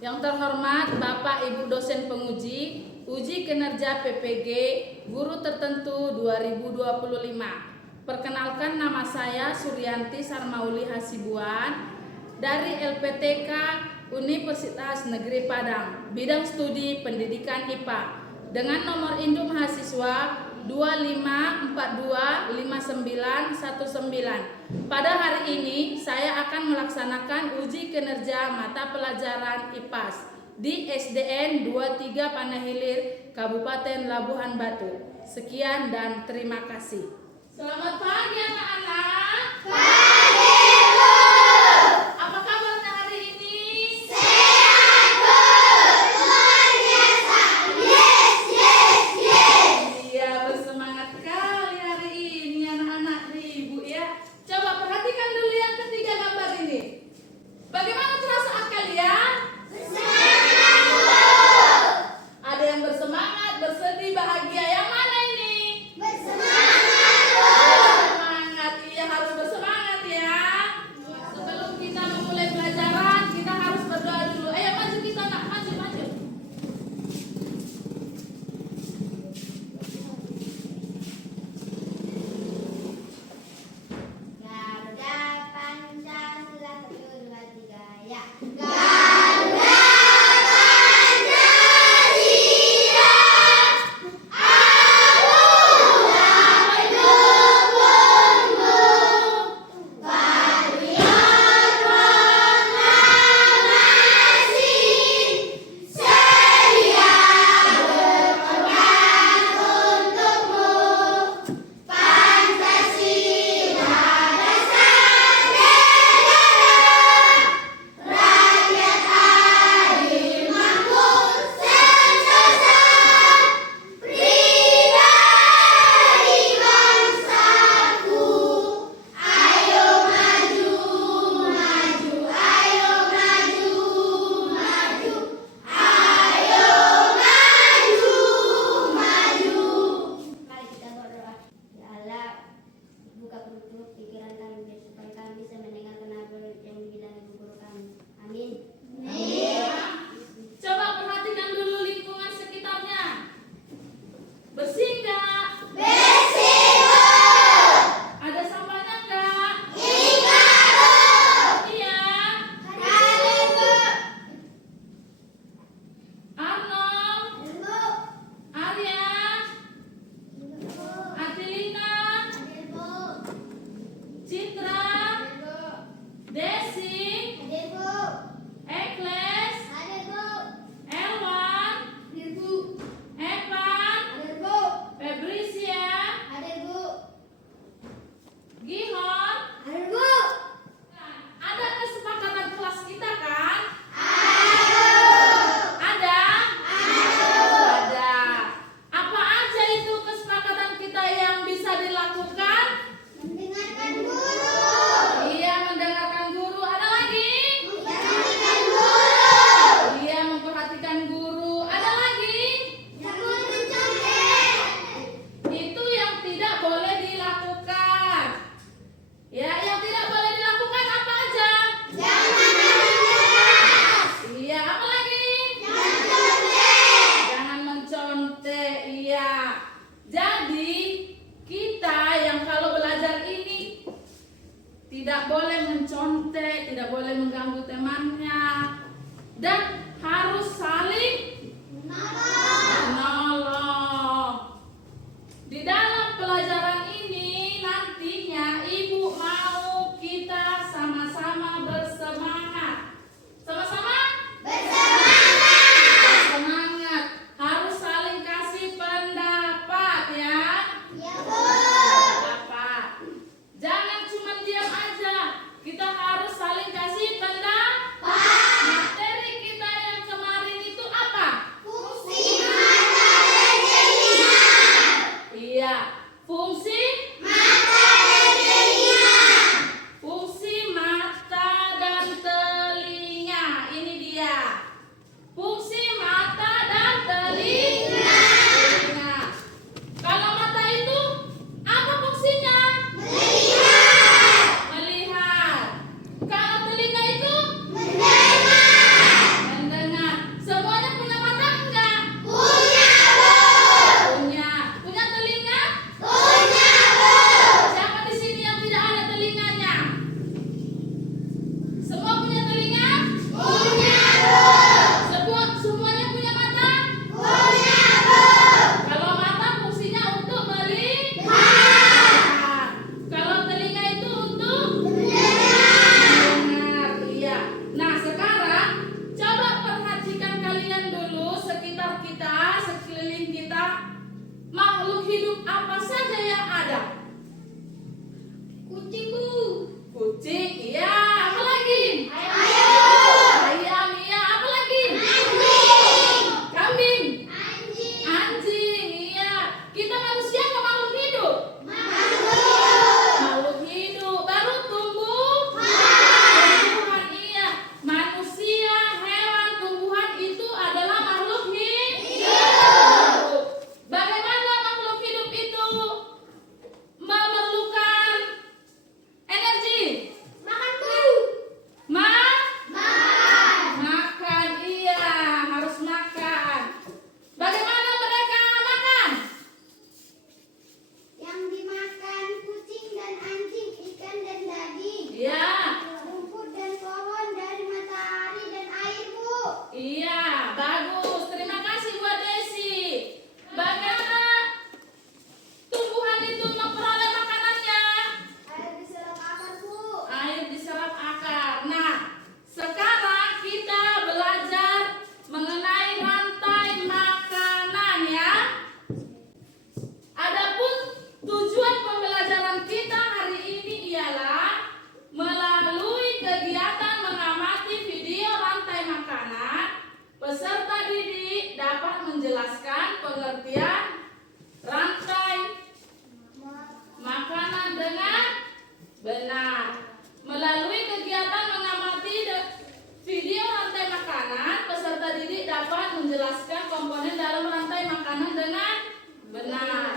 Yang terhormat Bapak Ibu dosen penguji, uji kinerja PPG Guru Tertentu 2025. Perkenalkan, nama saya Suryanti Sarmauli Hasibuan dari LPTK Universitas Negeri Padang, bidang studi pendidikan IPA, dengan nomor induk mahasiswa 25425919. Pada hari ini saya akan melaksanakan uji kinerja mata pelajaran IPAS di SDN 23 Panahilir, Kabupaten Labuhan Batu. Sekian dan terima kasih. Selamat pagi anak-anak. Pagi, Bu. Apa kabarnya hari ini? Sehat, Bu. Luar biasa. Yes, yes, yes. Iya, bersemangat kali hari ini anak-anak Ibu ya. Coba perhatikan dulu yang ketiga gambar ini. Bagaimana perasaan kalian? Bersemangat, Bu. Ada yang bersemangat, bersedih, bahagia. Yang mana ini? Bersemangat, Bu. Bersemangat, iya harus bersemangat ya. Iya, bagus. Terima kasih buat Desi. Bagaimana tumbuhan itu memperoleh makanannya? Air diserap akar, Bu. Air diserap akar. Nah, sekarang kita belajar mengenai rantai makanan ya. Adapun tujuan pembelajaran kita hari ini ialah melalui kegiatan mengamati video rantai makanan, peserta didik dapat menjelaskan pengertian rantai makanan dengan benar. Melalui kegiatan mengamati video rantai makanan, peserta didik dapat menjelaskan komponen dalam rantai makanan dengan benar.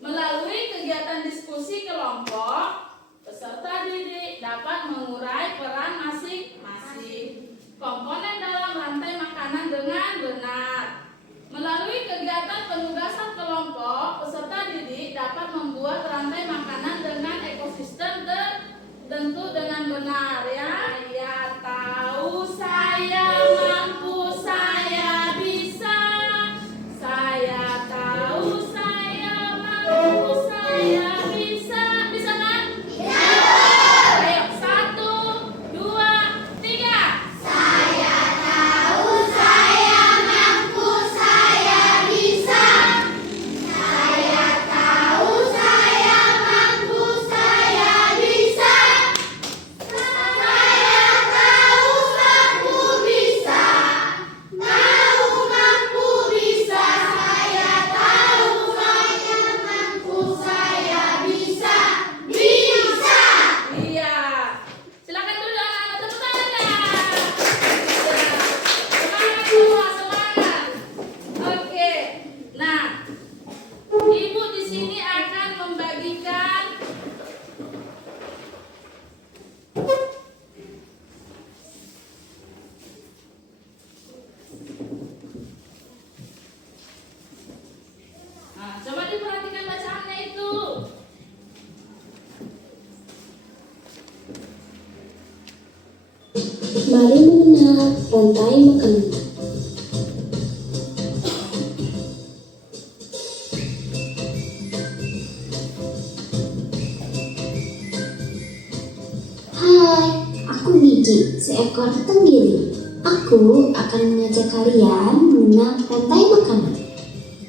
Melalui kegiatan diskusi kelompok, peserta didik dapat mengurai peran masing-masing komponen dalam rantai makanan dengan benar. Melalui kegiatan penugasan kelompok, peserta didik dapat membuat rantai makanan dengan ekosistem tertentu dengan benar ya. Saya tahu, saya mampu, saya bisa. Saya tahu, saya mampu, saya bisa. Bisa kan? Ayo, 1, 2, 3. Saya tahu, saya mampu, saya bisa. Saya tahu, saya mampu, saya bisa. Saya tahu, mampu, bisa. Tahu, mampu, bisa. Saya tahu, saya mampu, saya bisa. Bisa. Iya. Silakan dulu anak-anak, tepuk tangan. Iya. Semangat semua, semangat. Oke. Nah, Ibu di sini akan membagikan Nah, coba diperhatikan bacaannya itu. Mari mengenal rantai makanan. Hai, aku Gigi, seekor tenggiri. Aku akan mengajak kalian mengenal rantai makanan.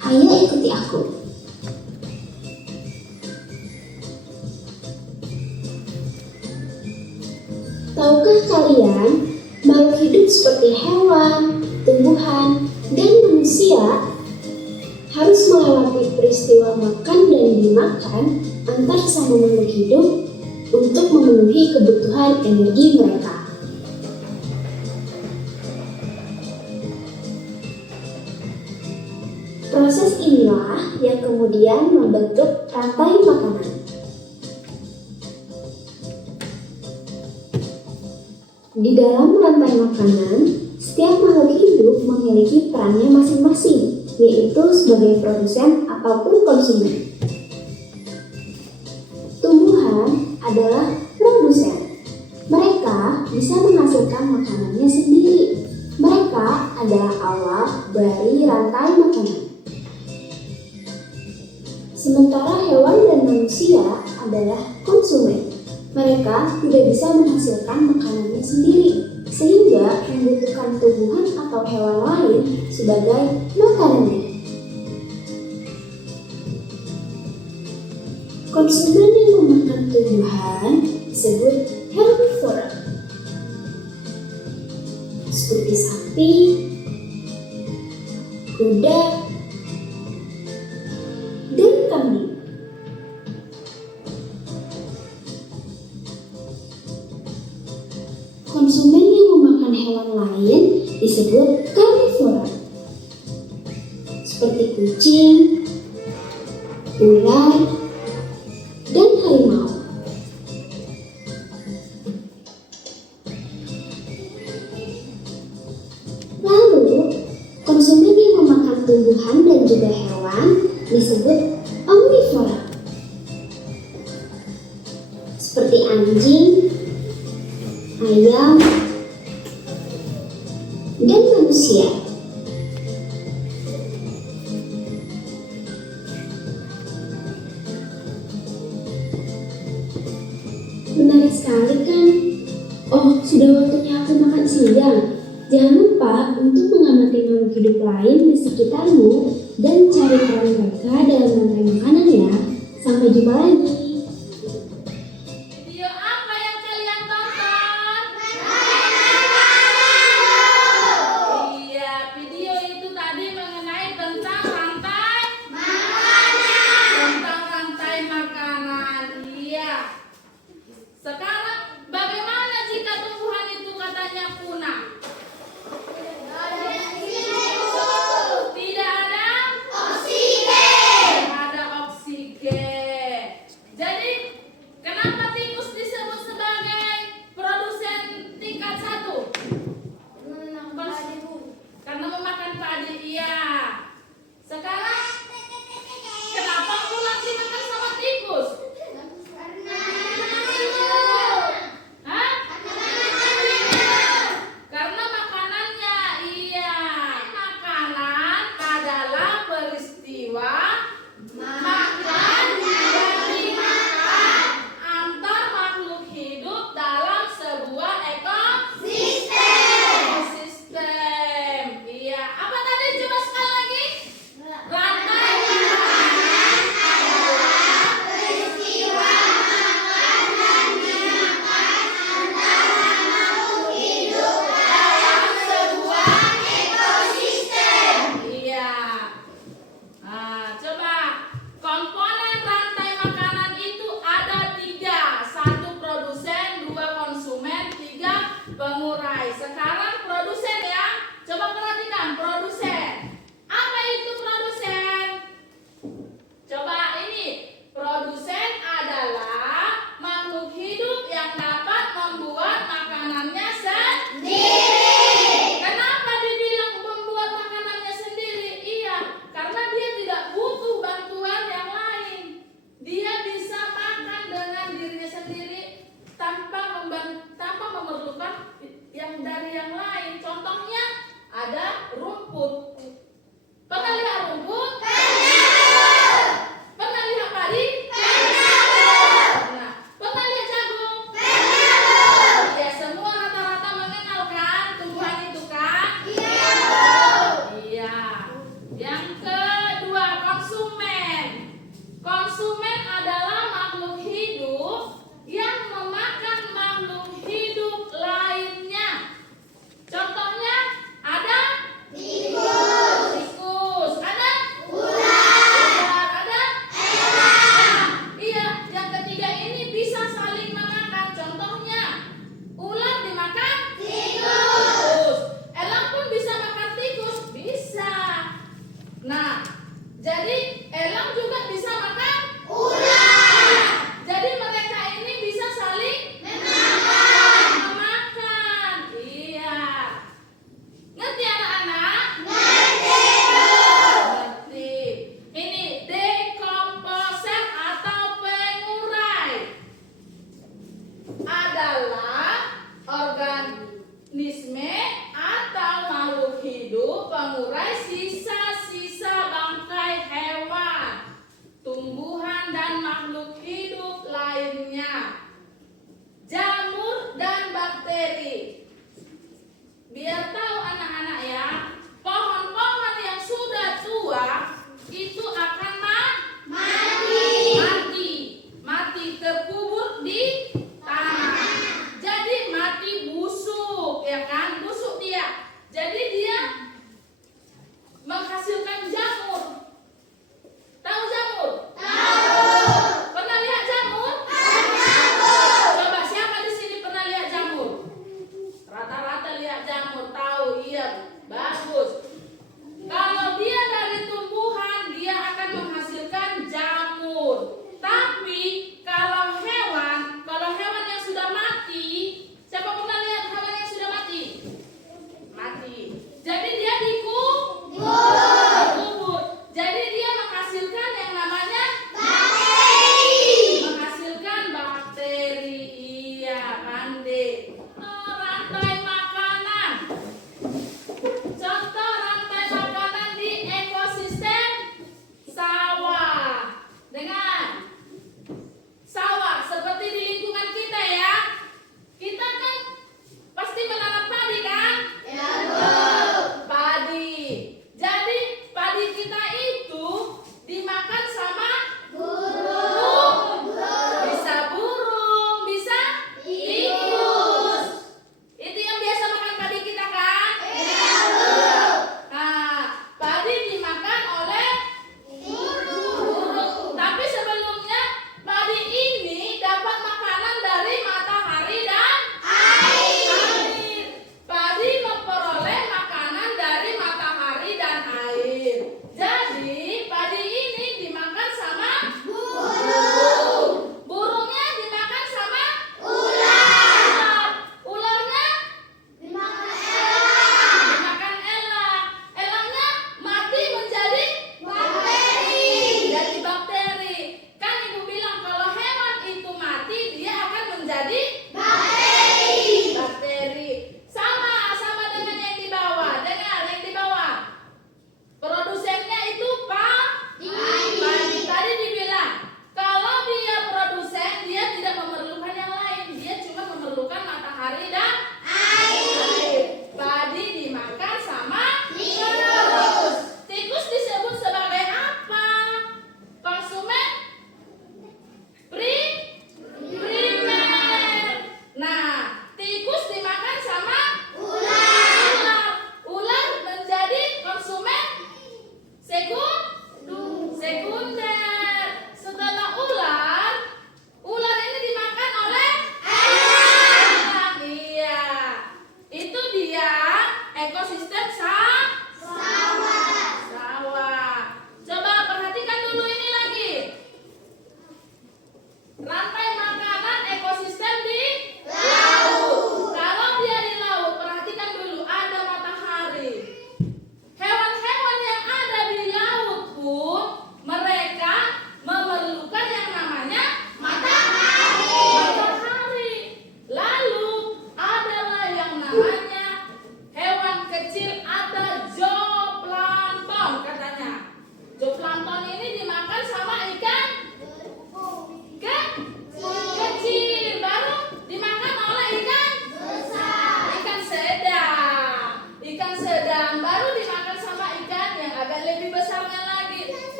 Ayo ikuti aku. Tahukah kalian, makhluk hidup seperti hewan, tumbuhan, dan manusia harus melewati peristiwa makan dan dimakan antar sama makhluk hidup untuk memenuhi kebutuhan energi mereka. Proses inilah yang kemudian membentuk rantai makanan. Di dalam rantai makanan, setiap makhluk hidup memiliki perannya masing-masing, yaitu sebagai produsen ataupun konsumen. Tumbuhan adalah produsen. Mereka bisa menghasilkan makanannya sendiri. Mereka adalah awal dari rantai makanan. Sementara hewan dan manusia adalah konsumen. Mereka tidak bisa menghasilkan makanannya sendiri, sehingga membutuhkan tumbuhan atau hewan lain sebagai makanannya. Konsumen yang memakan tumbuhan disebut herbivora, seperti sapi, kuda, dan kambing. Konsumen yang memakan hewan lain disebut karnivora, seperti kucing, ular, dan harimau. Lalu, konsumen yang memakan tumbuhan dan juga hewan disebut omnivora, seperti anjing, ayam, dan manusia. manusia. Menarik sekali kan? Oh, sudah waktunya aku makan siang. Jangan lupa untuk mengamati makhluk hidup lain di sekitarmu dan cari peran mereka dalam rantai makanan ya. Sampai jumpa lagi. Video apa yang kalian tonton? Iya, video itu tadi mengenai tentang rantai makanan. Tentang rantai makanan. Iya. Sekarang bagaimana jika tumbuhan itu katanya punah? Tidak ada Oksigen. ada oksigen. Jadi kenapa tikus disebut sebagai produsen tingkat 1? Karena memakan padi. Iya. Sekarang kenapa ulat dimakan sama tikus? Hah? Karena makanannya. Iya. Makanan adalah peristiwa makan dan dimakan antar makhluk hidup dalam sebuah ekosistem. Iya. Apa tadi? Coba sekali lagi. Rantai makanan adalah Peristiwa makan dan dimakan antara makhluk hidup dalam sebuah ekosistem. Iya. Nah, coba komponen rantai makanan itu ada 3. 1 produsen, 2 konsumen, 3 pengurai. Sekarang produsen ya. Coba perhatikan produsen. Apa itu produsen? Coba ini. Produsen adalah makhluk hidup yang dapat membuat makanannya sendiri. Kenapa dibilang membuat makanannya sendiri? Iya, karena dia tidak butuh bantuan yang lain. Dia bisa makan dengan dirinya sendiri tanpa memerlukan yang dari yang lain. Contohnya ada rumput. Pernah lihat rumput? Pernah lihat padi? Nah, pernah lihat jagung? Ya, semua rata-rata mengenal kan tumbuhan itu kan? Iya. Yang kedua, konsumen. Konsumen adalah makhluk hidup yang memakan makhluk hidup lainnya. Contohnya ada tikus, ada ular, ada iya. Yang ketiga ini bisa saling memakan. Contohnya ular dimakan tikus. Elang pun bisa makan tikus, bisa. Nah, jadi elang juga bisa makan ular. Jadi mereka ini bisa saling memakan. Iya. Ngerti anak-anak? Ngerti. Ini dekomposer atau pengurai adalah organisme atau makhluk hidup pengurai sisa-sisa bangkai hewan, tumbuhan dan makhluk hidup lainnya, jamur dan bakteri. Biar tahu anak-anak ya, pohon-pohon yang sudah tua itu akan mati terkubur di tanah. Jadi mati busuk, ya kan? Busuk dia. Jadi dia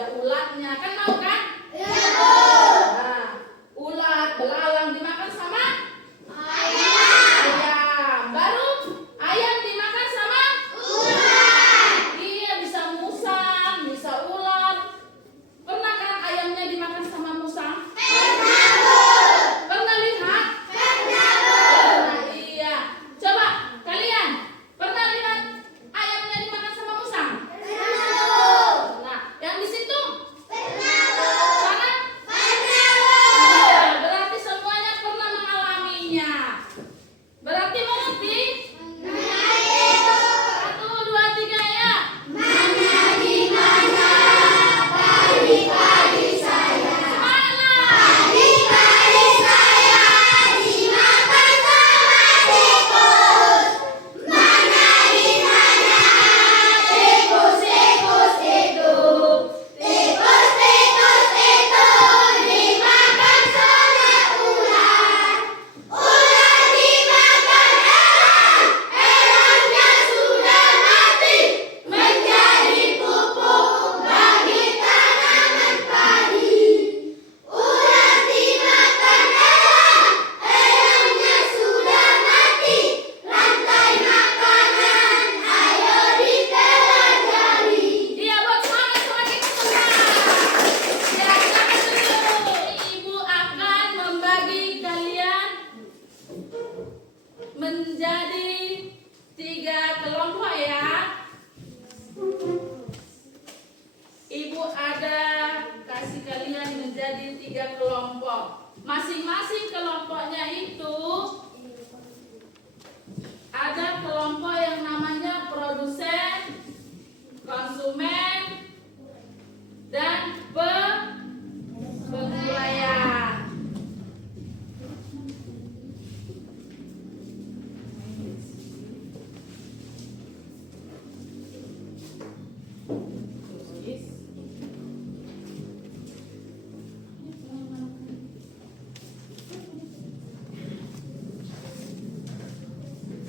ada ulatnya. Kan mau kan? Iya. Nah, ulat, belalang dimakan sama Ayam. ayam. Baru ayam dimakan sama Ulat. iya, bisa musang, bisa ulat. Pernah kan ayamnya dimakan sama musang? Pernah lihat? Pernah, iya. Coba kalian pernah lihat ayamnya dimakan sama musang? Nah, yang di situ sana? Iya, berarti semuanya pernah mengalaminya. Berarti mengerti? 1, 2, 3 ya. Semangat! Iya, buat semangat semakin semangat. Ya, jangan dulu. Ibu akan membagi kalian menjadi 3 kelompok ya. Ibu ada kasih kalian menjadi 3 kelompok. Masing-masing kelompoknya itu ada kelompok yang namanya produsen, konsumen, dan penguraian.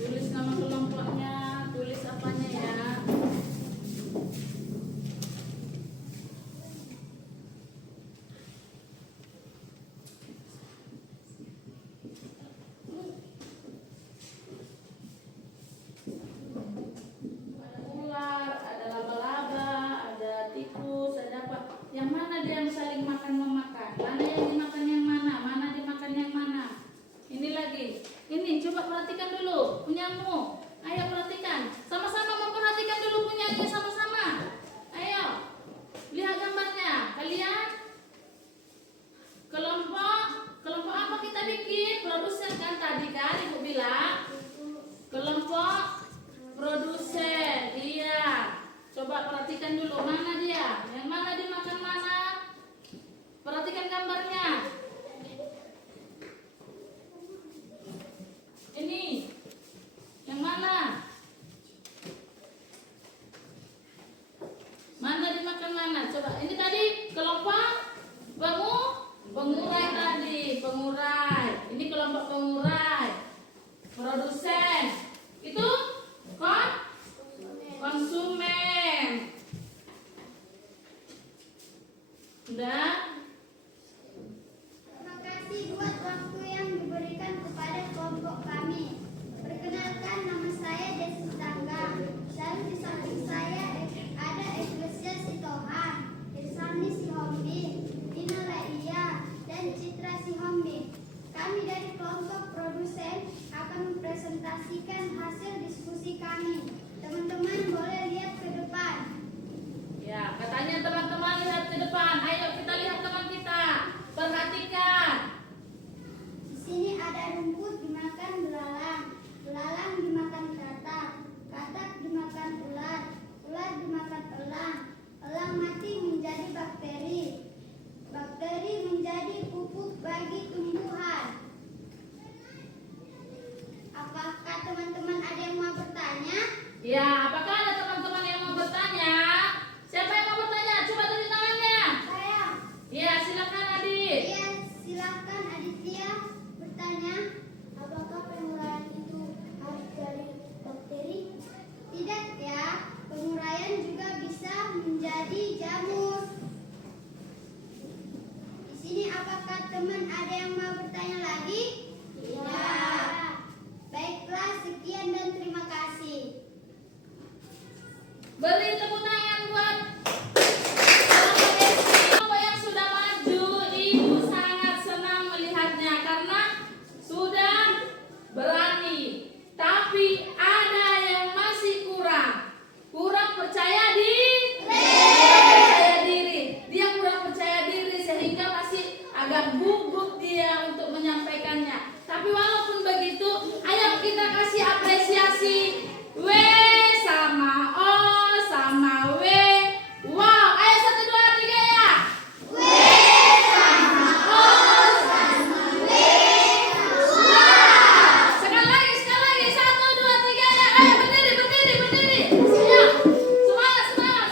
Tulis nama kelompoknya, tulis apanya ya. Ada ular, ada laba-laba, ada tikus, ada apa? Yang mana dia yang saling makan memakan? Mana yang dimakan yang mana? Mana dimakan yang mana? Ini lagi. Ini coba perhatikan dulu punyamu. Ayo perhatikan. Sama-sama memperhatikan dulu punyanya sama-sama. Ayo. Lihat gambarnya. Kalian kelompok apa kita bikin? Produsen kan tadi kan Ibu bilang. Kelompok produsen. Iya. Coba perhatikan dulu mana dia? Yang mana dimakan mana? Perhatikan gambarnya. Ini yang mana? Mana dimakan mana? Coba ini tadi kelompok pengurai tadi, pengurai. Ini kelompok pengurai. Produsen. Itu konsumen. Udah? Terima kasih buat waktu yang diberikan kepada kelompok kami. Perkenalkan, nama saya Desi Tangga. Dan di samping saya ada Eklesia Sitohan, Irsani Sihombi, Dina Laia, dan Citra Sihombi. Kami dari kelompok produsen akan mempresentasikan hasil diskusi kami. Teman-teman boleh lihat ke depan. Ya, katanya teman-teman lihat ke depan. Ayo kita lihat teman kita. Perhatikan. teman-teman ada yang mau bertanya lagi? Tidak. Baiklah, sekian dan terima kasih. Beri tepuk tangan buat kelompok yang sudah maju. Ibu sangat senang melihatnya karena sudah berani. Tapi ada yang masih kurang percaya diri. Dia kurang percaya diri sehingga pasti agak gugup dia untuk menyampaikannya. Tapi walaupun begitu, ayo kita kasih apresiasi. W sama O sama W. Wow, ayo 1, 2, 3 ya. W sama O sama W. Sekali lagi, 1, 2, 3 ya. Ayo berdiri. Ayo, semangat.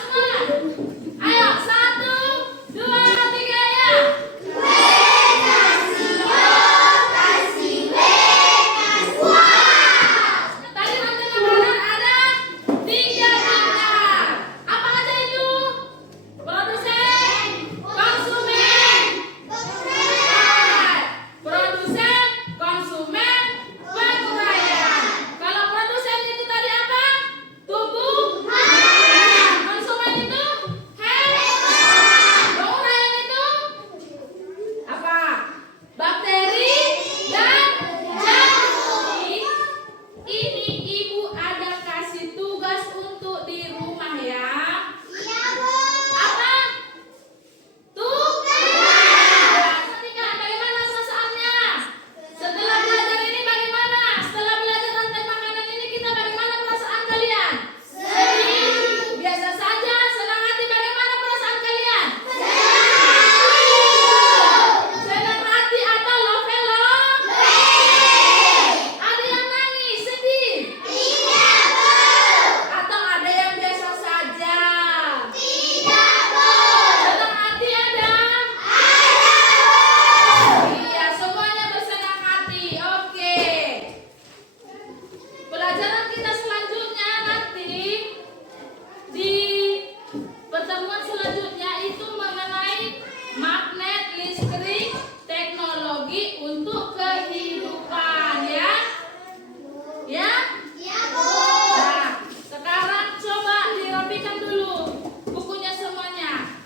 Ayo 1, 2, 3 ya. W kasih O kasih W kasih. Tadi nanti makanan ada 3 bintang. Apa aja itu? Produsen, konsumen, produsen, konsumen, penguraian. Kalau produsen itu tadi apa? Tumbuhan. Konsumen itu hewan. Penguraian itu apa? Bakteri dan jamur. Ini ibu ada kasih tugas untuk di rumah ya. Iya, Bu. Apa? Tugas. Perhatikan bagaimana perasaannya. Setelah belajar ini bagaimana? Setelah belajar tentang makanan ini kita bagaimana perasaan kalian? Sedih. Biasa saja. Senang hati bagaimana perasaan kalian? Senang hati atau love? Ada yang nangis, sedih? Tidak, Bu. Atau ada yang biasa saja? Tidak, Bu. Senang hati ada? Iya, semuanya bersenang hati. Oke. Pelajaran kita selanjutnya nanti di pertemuan selanjutnya itu mengenai magnet listrik teknologi untuk kehidupan ya. Ya? Iya, Bu. Nah, sekarang coba dirapikan dulu bukunya semuanya.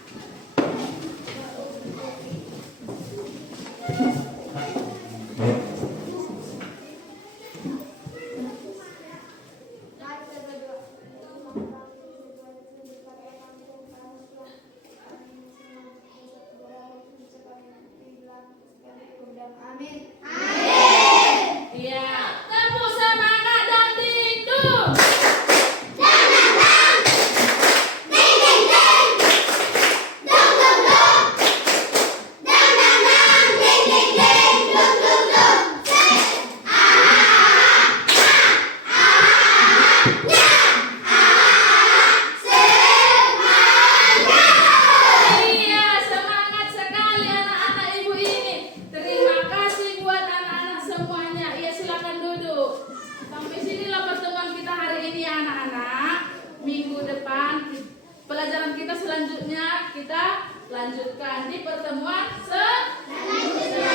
Amin. Iya. Tepuk semangat dan dingdung. Iya, semangat sekali anak-anak ibu ini. Terima kasih buat anak-anak semuanya. Iya, silakan duduk. Sampai sinilah pertemuan kita hari ini ya anak-anak. Minggu depan pelajaran kita selanjutnya kita lanjutkan di pertemuan selanjutnya.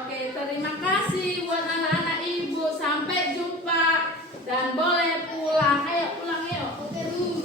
Oke, terima kasih buat anak-anak ibu. Sampai jumpa dan boleh pulang. Ayo pulang yuk. Oke, Bu.